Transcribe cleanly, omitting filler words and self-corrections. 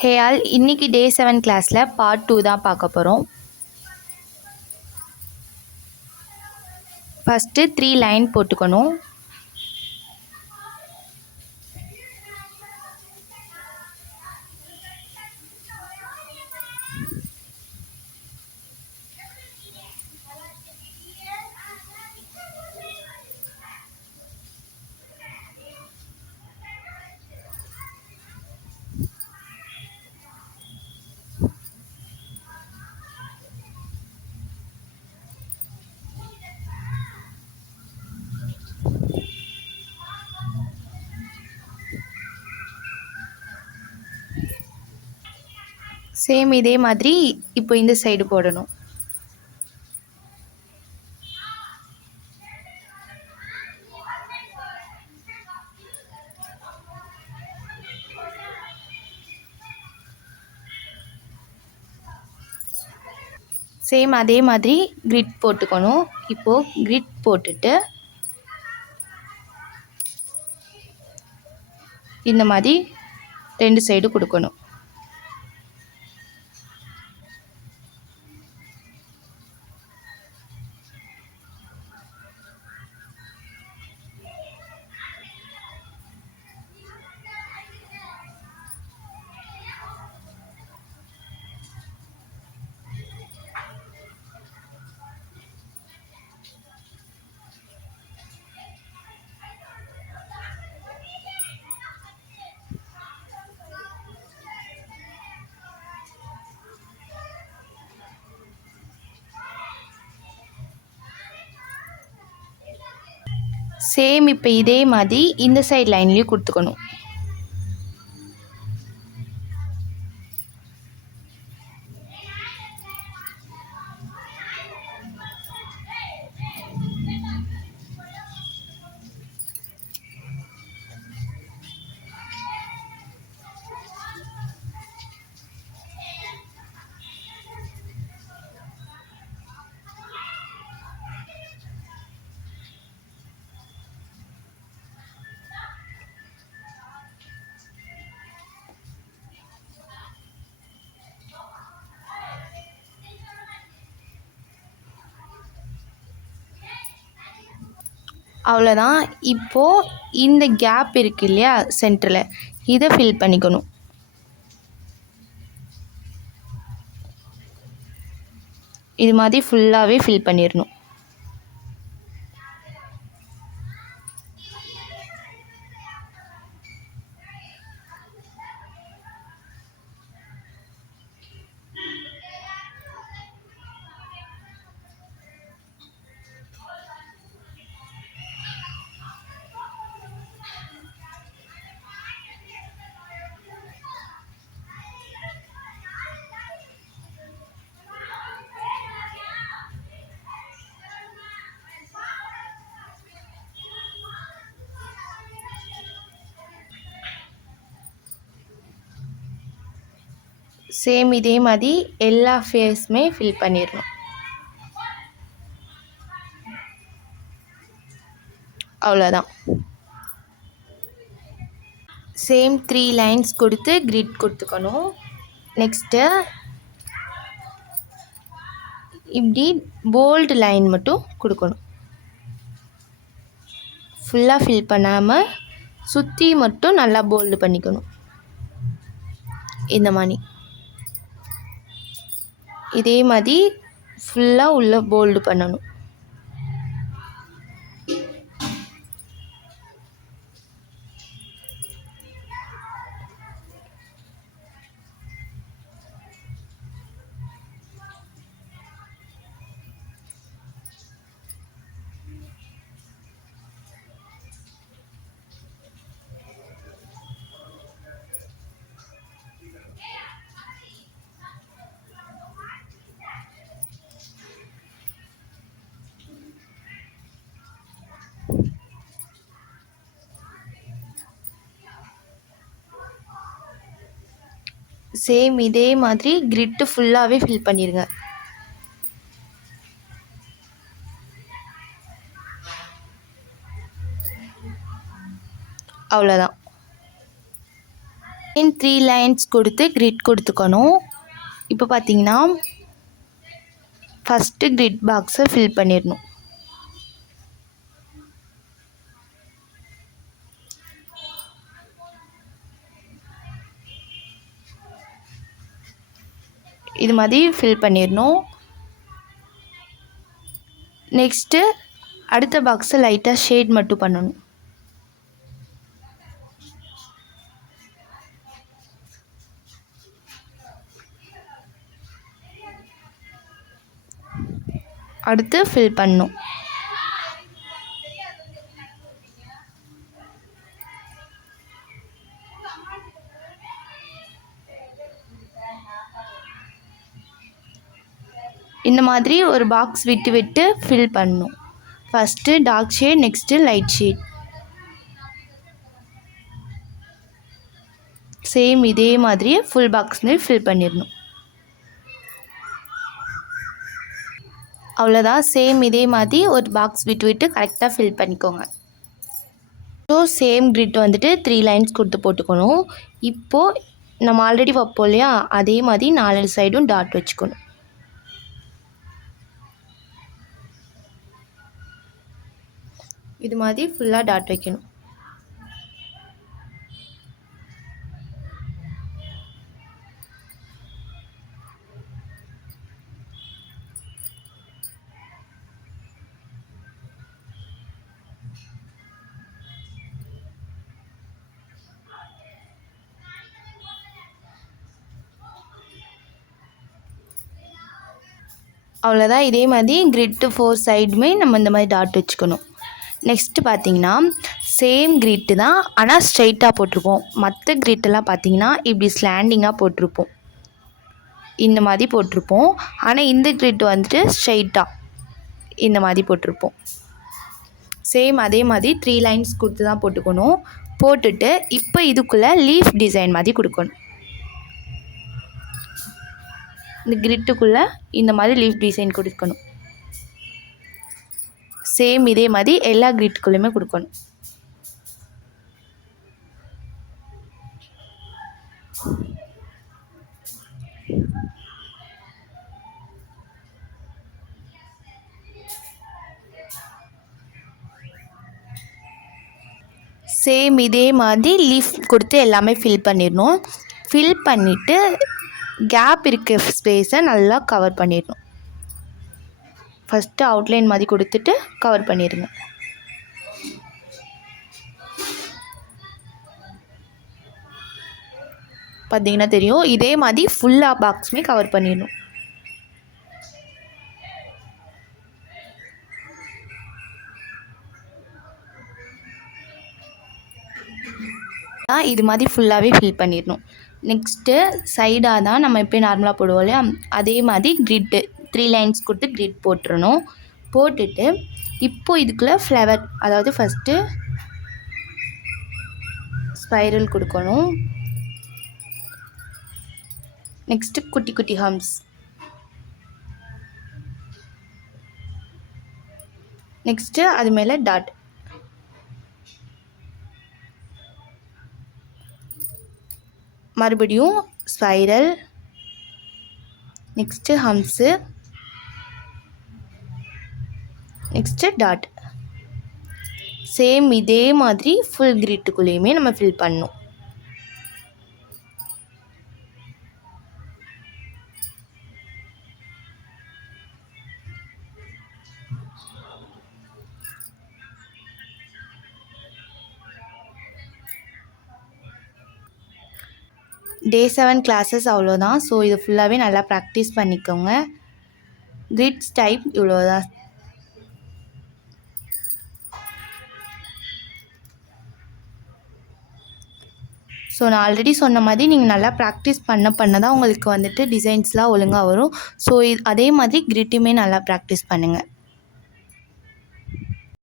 Hey all, இன்னைக்கு டே 7 கிளாஸில் பார்ட் 2 தான் பார்க்க போகிறோம். ஃபஸ்ட்டு 3 லைன் போட்டுக்கணும். சேம் இதே மாதிரி இப்போ இந்த சைடு போடணும். சேம் அதே மாதிரி கிரிட் போட்டுக்கணும். இப்போது கிரிட் போட்டுட்டு இந்த மாதிரி 2 சைடு கொடுக்கணும். சேம் இப்போ இதே மாதிரி இந்த சைடு லைன்லேயும் கொடுத்துக்கணும். அவ்வளோதான். இப்போது இந்த கேப் இருக்கு இல்லையா சென்டரில், இதை ஃபில் பண்ணிக்கணும். இது மாதிரி ஃபுல்லாகவே ஃபில் பண்ணிடணும். சேம் இதே மாதிரி எல்லா ஃபேஸுமே ஃபில் பண்ணிடணும். அவ்வளோதான். சேம் 3 லைன்ஸ் கொடுத்து கிரிட் கொடுத்துக்கணும். நெக்ஸ்ட்டு இப்படி போல்டு லைன் மட்டும் கொடுக்கணும். ஃபுல்லாக ஃபில் பண்ணாமல் சுற்றி மட்டும் நல்லா போல்டு பண்ணிக்கணும். இந்த மாதிரி இதே மாதிரி ஃபுல்லாக உள்ள போல்டு பண்ணணும். சேம் இதே மாதிரி கிரிட்டு ஃபுல்லாகவே ஃபில் பண்ணிடுங்க. அவ்வளோதான். 3 லைன்ஸ் கொடுத்து கிரிட் கொடுத்துக்கணும். இப்போ பார்த்தீங்கன்னா ஃபஸ்ட்டு கிரிட் பாக்ஸை ஃபில் பண்ணிடணும். இது மாதிரி ஃபில் பண்ணிடணும். நெக்ஸ்ட்டு அடுத்த பாக்ஸை லைட்டாக ஷேட் மட்டும் பண்ணணும். அடுத்து ஃபில் பண்ணணும். இந்த மாதிரி ஒரு பாக்ஸ் விட்டு விட்டு ஃபில் பண்ணணும். First dark shade, next light shade. Same இதே மாதிரி ஃபுல் பாக்ஸ்லேயும் ஃபில் பண்ணிடணும். அவ்வளோதான். சேம் இதே மாதிரி ஒரு பாக்ஸ் விட்டு விட்டு கரெக்டாக ஃபில் பண்ணிக்கோங்க. ஸோ சேம் கிரிட் வந்துட்டு 3 லைன்ஸ் கொடுத்து போட்டுக்கணும். இப்போது நம்ம ஆல்ரெடி வைப்போம் இல்லையா, அதே மாதிரி 4 சைடும் டாட் வச்சுக்கணும். இது மாதிரி ஃபுல்லாக டாட் வைக்கணும். அவ்வளோதான். இதே மாதிரி கிரிட்டு 4 சைடுமே நம்ம இந்த மாதிரி டாட் வச்சுக்கணும். நெக்ஸ்ட்டு பார்த்திங்கன்னா சேம் கிரிட்டு தான், ஆனால் ஸ்ட்ரைட்டாக போட்டிருப்போம். மற்ற கிரிட்டெல்லாம் பார்த்திங்கன்னா இப்படி ஸ்லாண்டிங்காக போட்டிருப்போம், இந்த மாதிரி போட்டிருப்போம். ஆனால் இந்த கிரிட் வந்துட்டு ஸ்ட்ரைட்டாக இந்த மாதிரி போட்டிருப்போம். சேம் அதே மாதிரி 3 லைன்ஸ் கொடுத்து தான் போட்டுக்கணும். போட்டுட்டு இப்போ இதுக்குள்ளே லீஃப் டிசைன் மாதிரி கொடுக்கணும். இந்த கிரிட்டுக்குள்ளே இந்த மாதிரி லீஃப் டிசைன் கொடுக்கணும். சேம் இதே மாதிரி எல்லா கிரிட்டுக்குள்ளேயுமே கொடுக்கணும். சேம் இதே மாதிரி லீஃப் கொடுத்து எல்லாமே ஃபில் பண்ணிடணும். ஃபில் பண்ணிவிட்டு கேப் இருக்க ஸ்பேஸை நல்லா கவர் பண்ணிடணும். ஃபஸ்ட்டு அவுட்லைன் மாதிரி கொடுத்துட்டு கவர் பண்ணிடுங்க. பார்த்தீங்கன்னா தெரியும். இதே மாதிரி ஃபுல்லாக பாக்ஸுமே கவர் பண்ணிடணும். இது மாதிரி ஃபுல்லாகவே ஃபில் பண்ணிடணும். நெக்ஸ்ட்டு சைடாக தான் நம்ம இப்போ நார்மலாக போடுவோம் இல்லையா, அதே மாதிரி கிரிட்டு 3 லைன்ஸ் கொடுத்து கிரிட் போட்டுறணும். போட்டுட்டு இப்போது இதுக்குள்ளே ஃப்ளவர், அதாவது ஃபஸ்ட்டு ஸ்பைரல் கொடுக்கணும். நெக்ஸ்ட்டு குட்டி குட்டி ஹம்ஸ். நெக்ஸ்ட்டு அது மேலே டாட். மறுபடியும் ஸ்பைரல், நெக்ஸ்ட்டு ஹம்ஸு, நெக்ஸ்ட்டு டாட். சேம் இதே மாதிரி ஃபுல் கிரிட்டுக்குள்ளேயுமே நம்ம ஃபில் பண்ணணும். Day 7 கிளாஸஸ் அவ்வளோதான். ஸோ இது ஃபுல்லாகவே நல்லா ப்ராக்டிஸ் பண்ணிக்கோங்க. கிரிட்ஸ் டைப் இவ்வளோதான். ஸோ நான் ஆல்ரெடி சொன்ன மாதிரி நீங்கள் நல்லா ப்ராக்டிஸ் பண்ண தான் உங்களுக்கு வந்துட்டு டிசைன்ஸ்லாம் ஒழுங்காக வரும். ஸோ அதே மாதிரி கிரிட்டுமே நல்லா ப்ராக்டிஸ் பண்ணுங்கள்.